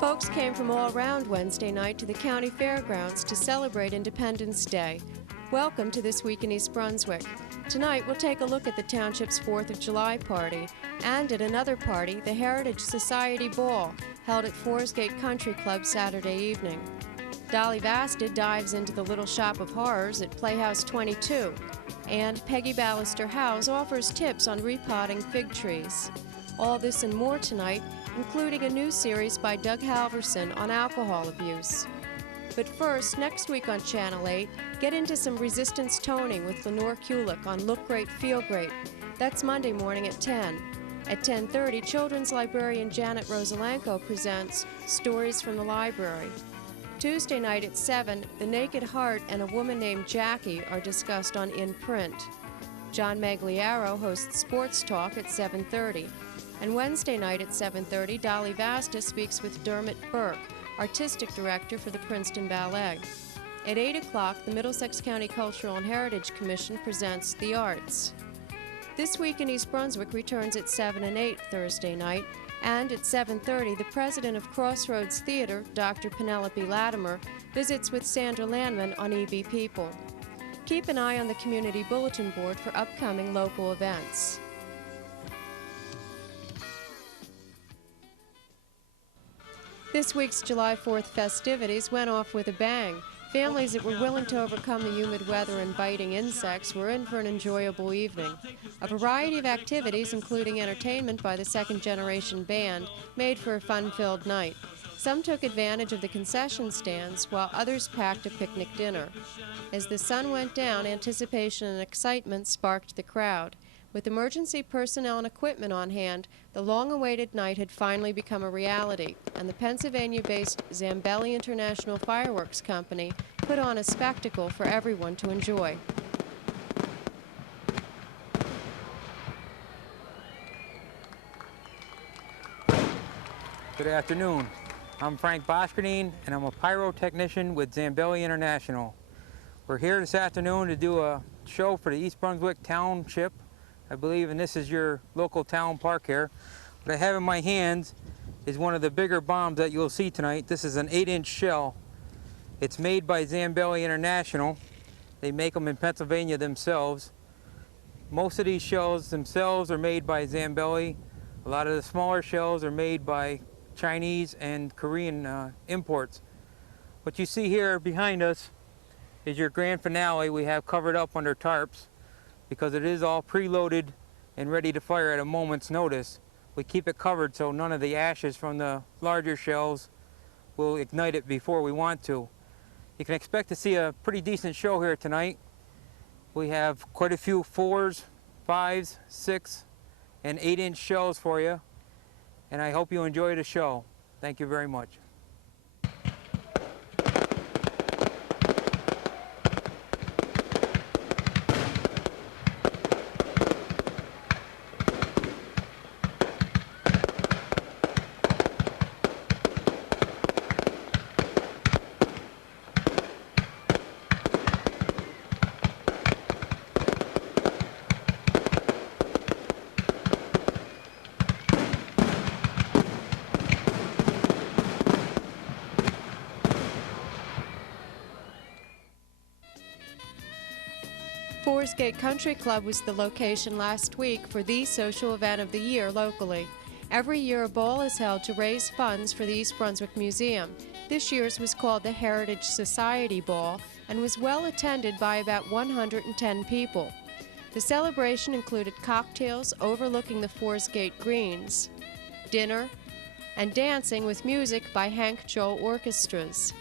Folks came from all around Wednesday night to the county fairgrounds to celebrate Independence Day. Welcome to This Week in East Brunswick. Tonight we'll take a look at the township's 4th of July party, and at another party, the Heritage Society Ball, held at Foresgate Country Club Saturday evening. Dolly Vasta dives into the Little Shop of Horrors at Playhouse 22, and Pegi Ballister Howells offers tips on repotting fig trees. All this and more tonight, including a new series by Doug Halverson on alcohol abuse. But first, next week on Channel 8, get into some resistance toning with Lenore Kulik on Look Great, Feel Great. That's Monday morning at 10. At 10:30, children's librarian Janet Rosalenko presents Stories from the Library. Tuesday night at 7, The Naked Heart and a Woman Named Jackie are discussed on In Print. John Magliaro hosts Sports Talk at 7:30. And Wednesday night at 7:30, Dolly Vasta speaks with Dermot Burke, Artistic Director for the Princeton Ballet. At 8 o'clock, the Middlesex County Cultural and Heritage Commission presents The Arts. This Week in East Brunswick returns at 7 and 8 Thursday night, and at 7:30, the president of Crossroads Theater, Dr. Penelope Latimer, visits with Sandra Landman on EB People. Keep an eye on the community bulletin board for upcoming local events. This week's July 4th festivities went off with a bang. Families that were willing to overcome the humid weather and biting insects were in for an enjoyable evening. A variety of activities, including entertainment by the Second Generation Band, made for a fun-filled night. Some took advantage of the concession stands, while others packed a picnic dinner. As the sun went down, anticipation and excitement sparked the crowd. With emergency personnel and equipment on hand, the long-awaited night had finally become a reality, and the Pennsylvania-based Zambelli International Fireworks Company put on a spectacle for everyone to enjoy. Good afternoon. I'm Frank Boskerdine, and I'm a pyrotechnician with Zambelli International. We're here this afternoon to do a show for the East Brunswick Township, I believe, and this is your local town park here. What I have in my hands is one of the bigger bombs that you'll see tonight. This is an 8-inch shell. It's made by Zambelli International. They make them in Pennsylvania themselves. Most of these shells themselves are made by Zambelli. A lot of the smaller shells are made by Chinese and Korean imports. What you see here behind us is your grand finale. We have covered up under tarps, because it is all preloaded and ready to fire at a moment's notice. We keep it covered so none of the ashes from the larger shells will ignite it before we want to. You can expect to see a pretty decent show here tonight. We have quite a few 4s, 5s, 6, and 8-inch shells for you, and I hope you enjoy the show. Thank you very much. Foresgate Country Club was the location last week for the social event of the year locally. Every year a ball is held to raise funds for the East Brunswick Museum. This year's was called the Heritage Society Ball and was well attended by about 110 people. The celebration included cocktails overlooking the Foresgate Greens, dinner, and dancing with music by Hank Joel orchestras.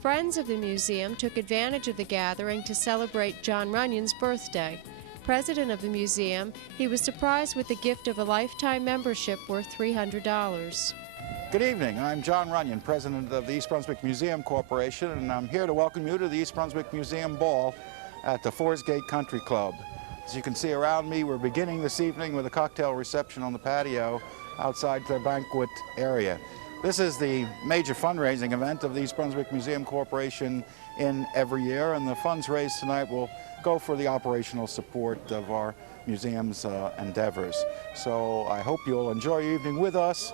Friends of the museum took advantage of the gathering to celebrate John Runyon's birthday. President of the museum, he was surprised with the gift of a lifetime membership worth $300. Good evening. I'm John Runyon, president of the East Brunswick Museum Corporation, and I'm here to welcome you to the East Brunswick Museum Ball at the Foresgate Country Club. As you can see around me, we're beginning this evening with a cocktail reception on the patio outside the banquet area. This is the major fundraising event of the East Brunswick Museum Corporation in every year, and the funds raised tonight will go for the operational support of our museum's endeavors. So I hope you'll enjoy your evening with us.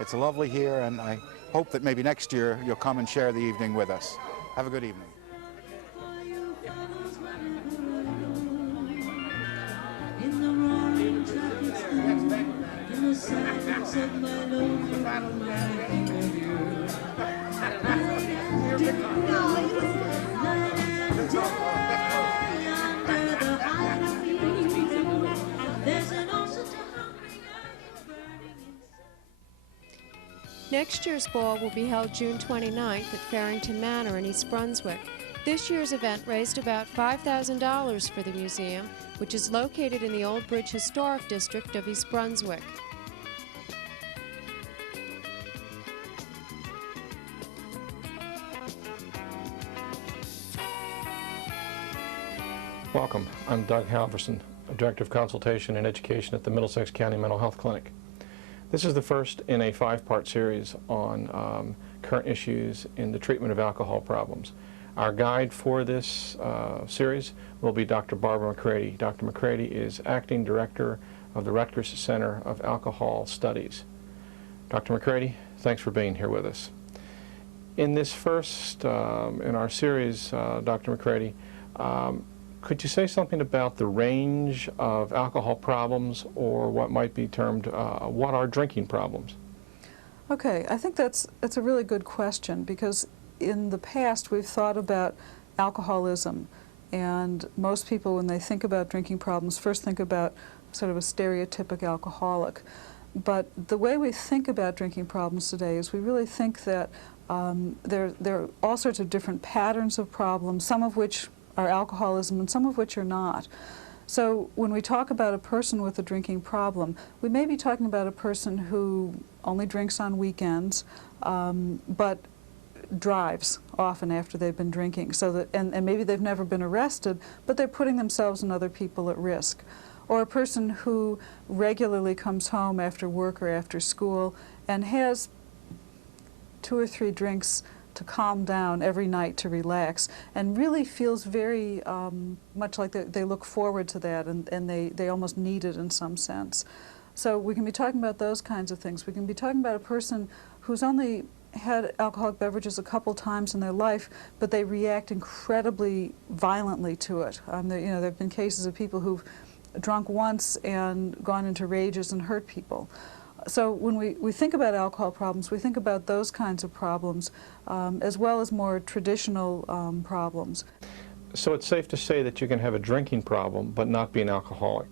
It's lovely here, and I hope that maybe next year you'll come and share the evening with us. Have a good evening. Next year's ball will be held June 29th at Farrington Manor in East Brunswick. This year's event raised about $5,000 for the museum, which is located in the Old Bridge Historic District of East Brunswick. Welcome. I'm Doug Halverson, Director of Consultation and Education at the Middlesex County Mental Health Clinic. This is the first in a 5-part series on current issues in the treatment of alcohol problems. Our guide for this series will be Dr. Barbara McCready. Dr. McCready is Acting Director of the Rutgers Center of Alcohol Studies. Dr. McCready, thanks for being here with us. In this first, in our series, Dr. McCready, could you say something about the range of alcohol problems, or what might be termed, what are drinking problems? Okay, I think that's a really good question, because in the past we've thought about alcoholism, and most people, when they think about drinking problems, first think about sort of a stereotypic alcoholic. But the way we think about drinking problems today is we really think that there are all sorts of different patterns of problems, some of which are alcoholism and some of which are not. So when we talk about a person with a drinking problem, we may be talking about a person who only drinks on weekends, but drives often after they've been drinking, so that, and maybe they've never been arrested, but they're putting themselves and other people at risk. Or a person who regularly comes home after work or after school and has 2 or 3 drinks to calm down every night, to relax, and really feels very much like they look forward to that, and they almost need it in some sense. So we can be talking about those kinds of things. We can be talking about a person who's only had alcoholic beverages a couple times in their life, but they react incredibly violently to it. There have been cases of people who've drunk once and gone into rages and hurt people. So when we think about alcohol problems, we think about those kinds of problems, as well as more traditional problems. So it's safe to say that you can have a drinking problem but not be an alcoholic?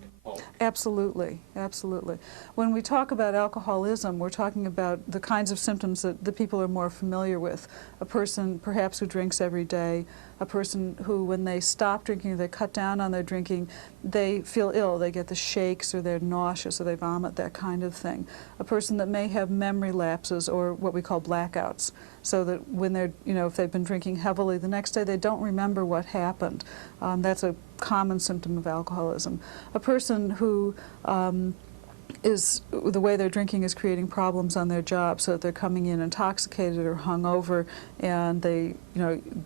Absolutely, absolutely. When we talk about alcoholism, we're talking about the kinds of symptoms that the people are more familiar with. A person perhaps who drinks every day, a person who, when they stop drinking, they cut down on their drinking, they feel ill, they get the shakes, or they're nauseous, or they vomit, that kind of thing. A person that may have memory lapses, or what we call blackouts, so that when they're, if they've been drinking heavily, the next day they don't remember what happened. That's a common symptom of alcoholism. A person who the way they're drinking is creating problems on their job, so that they're coming in intoxicated or hungover, and they,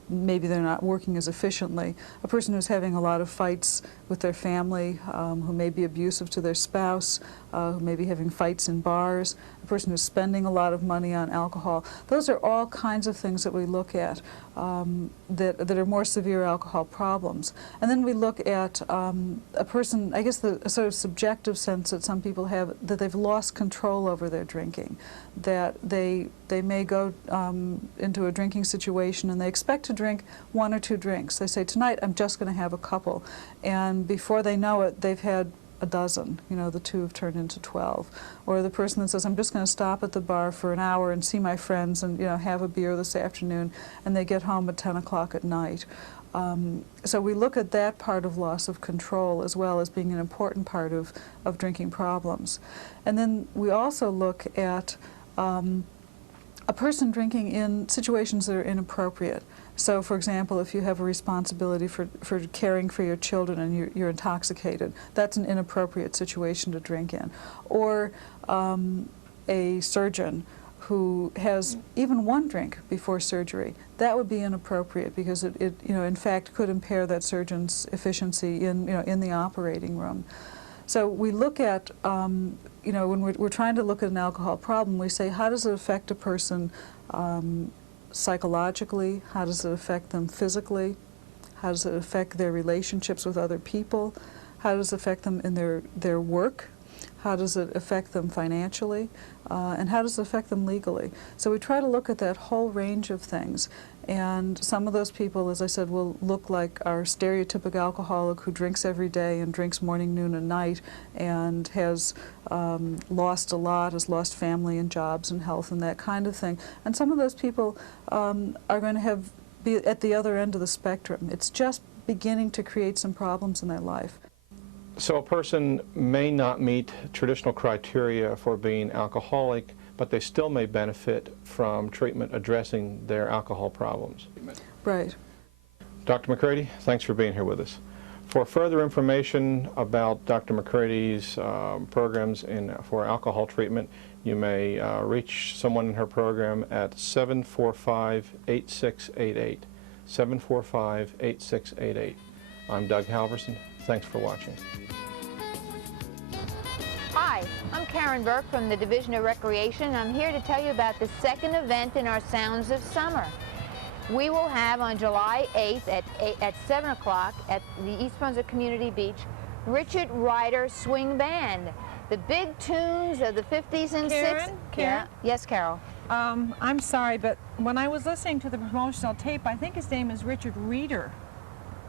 maybe they're not working as efficiently. A person who's having a lot of fights with their family, who may be abusive to their spouse, who may be having fights in bars, a person who's spending a lot of money on alcohol. Those are all kinds of things that we look at that are more severe alcohol problems. And then we look at a person, I guess a sort of subjective sense that some people have, that they've lost control over their drinking, that they may go into a drinking situation and they expect to drink 1 or 2 drinks. They say, tonight I'm just going to have a couple. And before they know it, they've had a dozen, the 2 have turned into 12. Or the person that says, I'm just going to stop at the bar for an hour and see my friends and have a beer this afternoon, and they get home at 10 o'clock at night. So we look at that part of loss of control as well as being an important part of drinking problems. And then we also look at a person drinking in situations that are inappropriate. So, for example, if you have a responsibility for caring for your children and you're intoxicated, that's an inappropriate situation to drink in. Or a surgeon who has even 1 drink before surgery, that would be inappropriate because it in fact could impair that surgeon's efficiency in the operating room. So we look at you know, when we're trying to look at an alcohol problem, we say, how does it affect a person psychologically? How does it affect them physically? How does it affect their relationships with other people? How does it affect them in their work? How does it affect them financially? And how does it affect them legally? So we try to look at that whole range of things. And some of those people, as I said, will look like our stereotypic alcoholic who drinks every day and drinks morning, noon, and night, and has lost a lot, has lost family and jobs and health and that kind of thing. And some of those people are going to be at the other end of the spectrum. It's just beginning to create some problems in their life. So a person may not meet traditional criteria for being alcoholic, but they still may benefit from treatment addressing their alcohol problems. Right. Dr. McCready, thanks for being here with us. For further information about Dr. McCready's programs for alcohol treatment, you may reach someone in her program at 745-8688. 745-8688. I'm Doug Halverson. Thanks for watching. Hi, I'm Karen Burke from the Division of Recreation. I'm here to tell you about the second event in our Sounds of Summer. We will have on July 8th at 7 o'clock at the East Brunswick Community Beach, Richard Ryder Swing Band. The big tunes of the 50s and 60s. Karen? Yeah. Yes, Carol. I'm sorry, but when I was listening to the promotional tape, I think his name is Richard Reeder.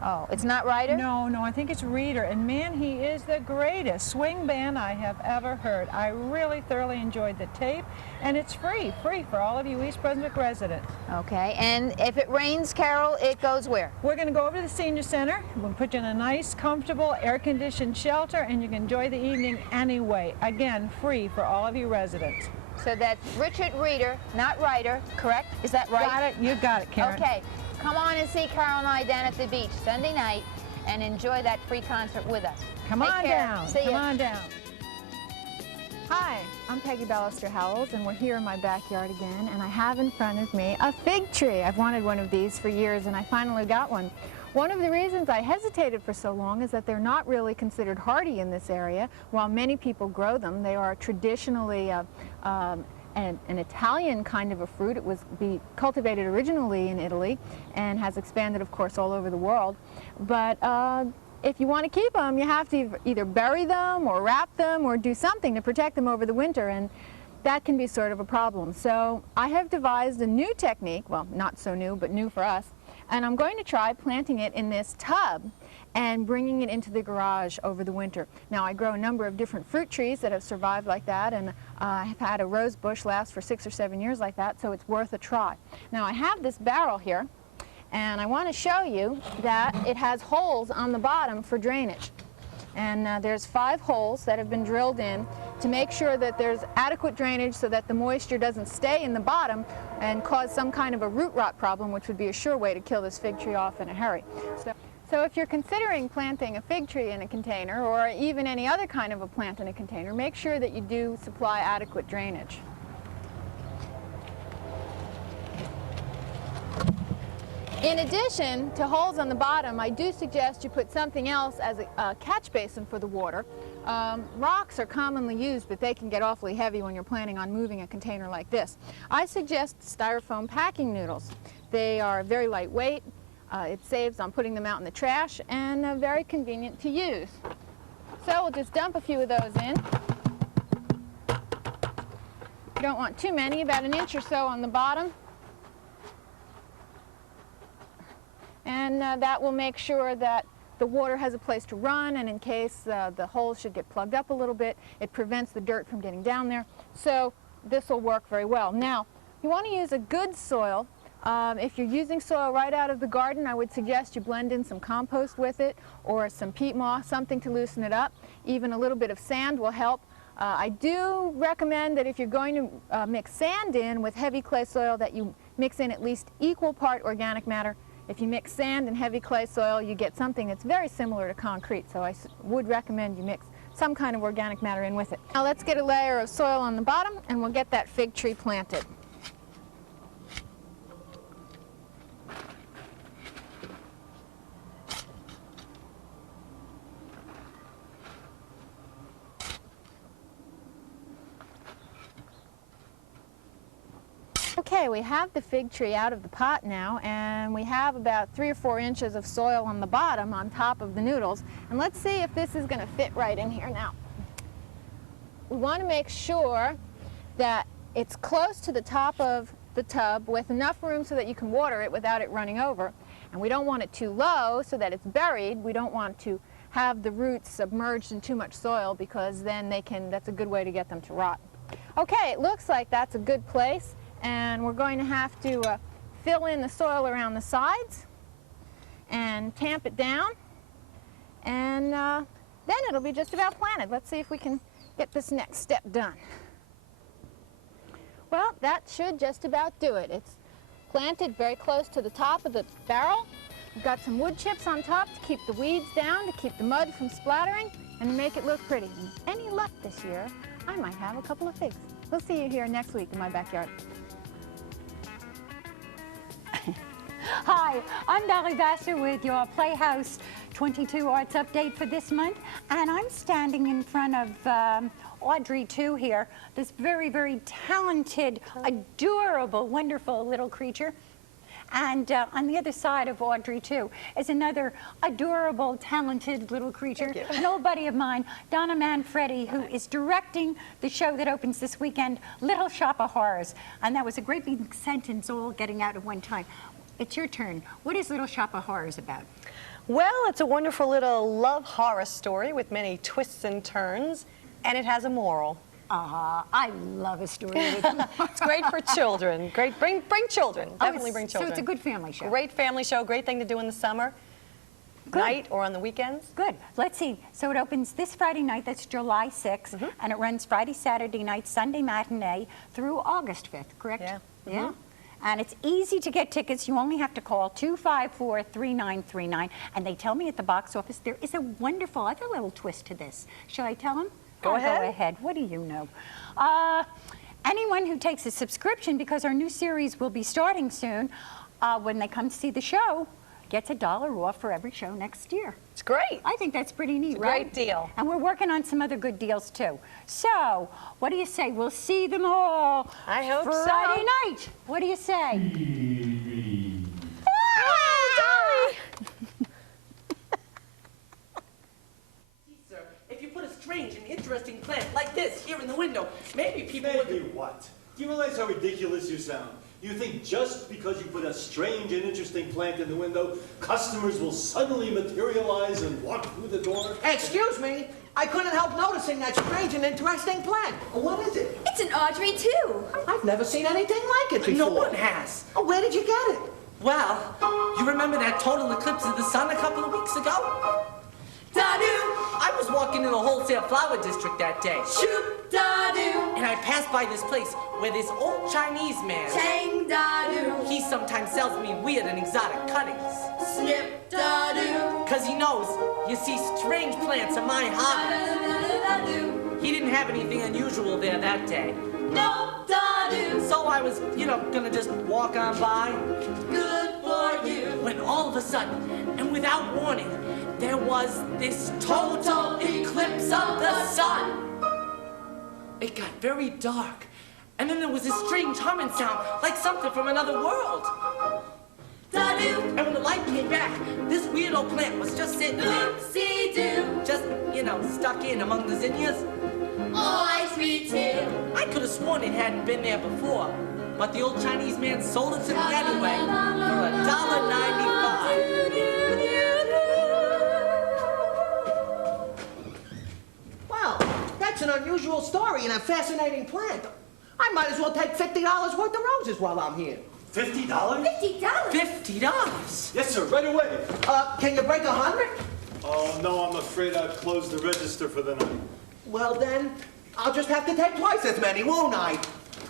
Oh, it's not Ryder? No, I think it's Reeder, and man, he is the greatest swing band I have ever heard. I really thoroughly enjoyed the tape, and it's free for all of you East Brunswick residents. Okay, and if it rains, Carol, it goes where? We're going to go over to the senior center. We'll put you in a nice, comfortable, air-conditioned shelter, and you can enjoy the evening anyway. Again, free for all of you residents. So that's Richard Reeder, not Ryder, correct? Is that right? Got it. You got it, Karen. Okay. Come on and see Carol and I down at the beach Sunday night and enjoy that free concert with us. Come on down. Come on down. Hi, I'm Pegi Ballister Howells, and we're here in my backyard again, and I have in front of me a fig tree. I've wanted one of these for years, and I finally got one. One of the reasons I hesitated for so long is that they're not really considered hardy in this area. While many people grow them, they are traditionally an Italian kind of a fruit. It was cultivated originally in Italy and has expanded, of course, all over the world. But if you want to keep them, you have to either bury them or wrap them or do something to protect them over the winter, and that can be sort of a problem. So I have devised a new technique, well, not so new, but new for us, and I'm going to try planting it in this tub and bringing it into the garage over the winter. Now, I grow a number of different fruit trees that have survived like that, and I've had a rose bush last for 6 or 7 years like that, so it's worth a try. Now, I have this barrel here, and I want to show you that it has holes on the bottom for drainage. And there's 5 holes that have been drilled in to make sure that there's adequate drainage so that the moisture doesn't stay in the bottom and cause some kind of a root rot problem, which would be a sure way to kill this fig tree off in a hurry. So if you're considering planting a fig tree in a container, or even any other kind of a plant in a container, make sure that you do supply adequate drainage. In addition to holes on the bottom, I do suggest you put something else as a catch basin for the water. Rocks are commonly used, but they can get awfully heavy when you're planning on moving a container like this. I suggest styrofoam packing noodles. They are very lightweight. It saves on putting them out in the trash, and very convenient to use. So we'll just dump a few of those in. You don't want too many, about an inch or so on the bottom. And that will make sure that the water has a place to run, and in case the holes should get plugged up a little bit, it prevents the dirt from getting down there. So this will work very well. Now, you want to use a good soil. If you're using soil right out of the garden, I would suggest you blend in some compost with it, or some peat moss, something to loosen it up. Even a little bit of sand will help. I do recommend that if you're going to mix sand in with heavy clay soil, that you mix in at least equal part organic matter. If you mix sand and heavy clay soil, you get something that's very similar to concrete, so I would recommend you mix some kind of organic matter in with it. Now let's get a layer of soil on the bottom, and we'll get that fig tree planted. Okay, we have the fig tree out of the pot now, and we have about 3 or 4 inches of soil on the bottom on top of the noodles. And let's see if this is going to fit right in here now. We want to make sure that it's close to the top of the tub with enough room so that you can water it without it running over. And we don't want it too low so that it's buried. We don't want to have the roots submerged in too much soil, because then that's a good way to get them to rot. Okay, it looks like that's a good place, and we're going to have to fill in the soil around the sides and tamp it down, and then it'll be just about planted. Let's see if we can get this next step done. Well, that should just about do it. It's planted very close to the top of the barrel. We've got some wood chips on top to keep the weeds down, to keep the mud from splattering, and to make it look pretty. And with any luck this year, I might have a couple of figs. We'll see you here next week in my backyard. Hi, I'm Dolly Vassar with your Playhouse 22 Arts Update for this month, and I'm standing in front of Audrey 2 here, this very, very talented, adorable, wonderful little creature. And on the other side of Audrey 2 is another adorable, talented little creature, an old buddy of mine, Donna Manfredi, who is directing the show that opens this weekend, Little Shop of Horrors. And that was a great big sentence all getting out at one time. It's your turn. What is Little Shop of Horrors about? Well, it's a wonderful little love horror story with many twists and turns, and it has a moral. I love a story with It's great for children. Great, bring children. Definitely bring children. So it's a good family show. Great family show. Great thing to do in the summer, night or on the weekends. Good. Let's see. So it opens this Friday night. That's July 6th, and it runs Friday, Saturday night, Sunday matinee through August 5th. Correct? Yeah. Yeah. And it's easy to get tickets. You only have to call 254-3939. And they tell me at the box office there is a wonderful other little twist to this. Shall I tell them? Go ahead. Go ahead. What do you know? Anyone who takes a subscription, because our new series will be starting soon, when they come to see the show, gets $1 off for every show next year. It's great. I think that's pretty neat, it's a right? Great deal. And we're working on some other good deals too. So, what do you say? We'll see them all I hope Friday so. night. What do you say? Oh, Sir, if you put a strange and interesting plant like this here in the window, maybe people would... Maybe what? Do you realize how ridiculous you sound? You think just because you put a strange and interesting plant in the window, customers will suddenly materialize and walk through the door? Excuse me, I couldn't help noticing that strange and interesting plant. What is it? It's an Audrey, too. I've never seen anything like it before. No one has. Oh, where did you get it? Well, you remember that total eclipse of the sun a couple of weeks ago? Da-doo! I was walking in a wholesale flower district that day. Shoop-da-doo! And I passed by this place where this old Chinese man... Chang-da-doo! He sometimes sells me weird and exotic cuttings. Snip-da-doo! 'Cause he knows, you see, strange plants are my hobby. Da-da-da-da-da-doo! He didn't have anything unusual there that day. No-da-doo! So I was, gonna just walk on by. Good for you! When all of a sudden, and without warning, there was this total eclipse of the sun. It got very dark, and then there was this strange humming sound, like something from another world. Da-doo! And when the light came back, this weirdo plant was just sitting there. Oopsie-doo! Just, stuck in among the zinnias. Oh, I sweet too! I could have sworn it hadn't been there before, but the old Chinese man sold it to me anyway for $1.95. Wow, that's an unusual story and a fascinating plant. I might as well take $50 worth of roses while I'm here. $50? $50? $50? Yes, sir, right away. Can you break 100? Oh, no, I'm afraid I've closed the register for the night. Well, then, I'll just have to take twice as many, won't I?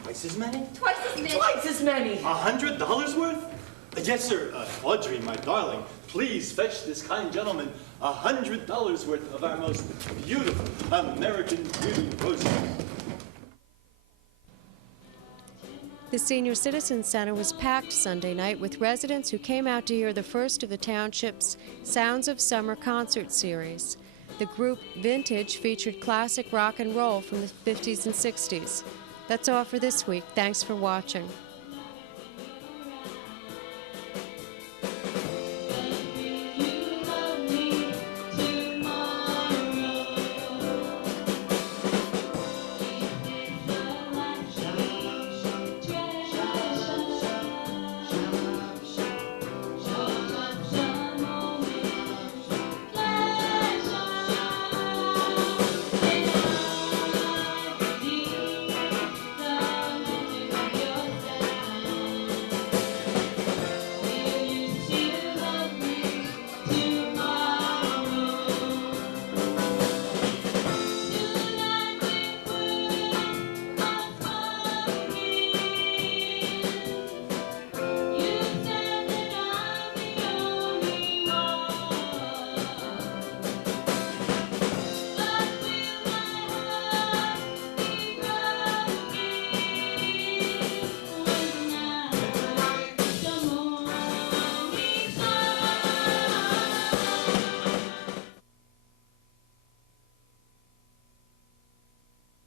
Twice as many? Twice as many. Twice as many. $100 worth? Yes, sir. Audrey, my darling, please fetch this kind gentleman $100 worth of our most beautiful American beauty roses. The Senior Citizen Center was packed Sunday night with residents who came out to hear the first of the township's Sounds of Summer concert series. The group Vintage featured classic rock and roll from the 50s and 60s. That's all for this week. Thanks for watching.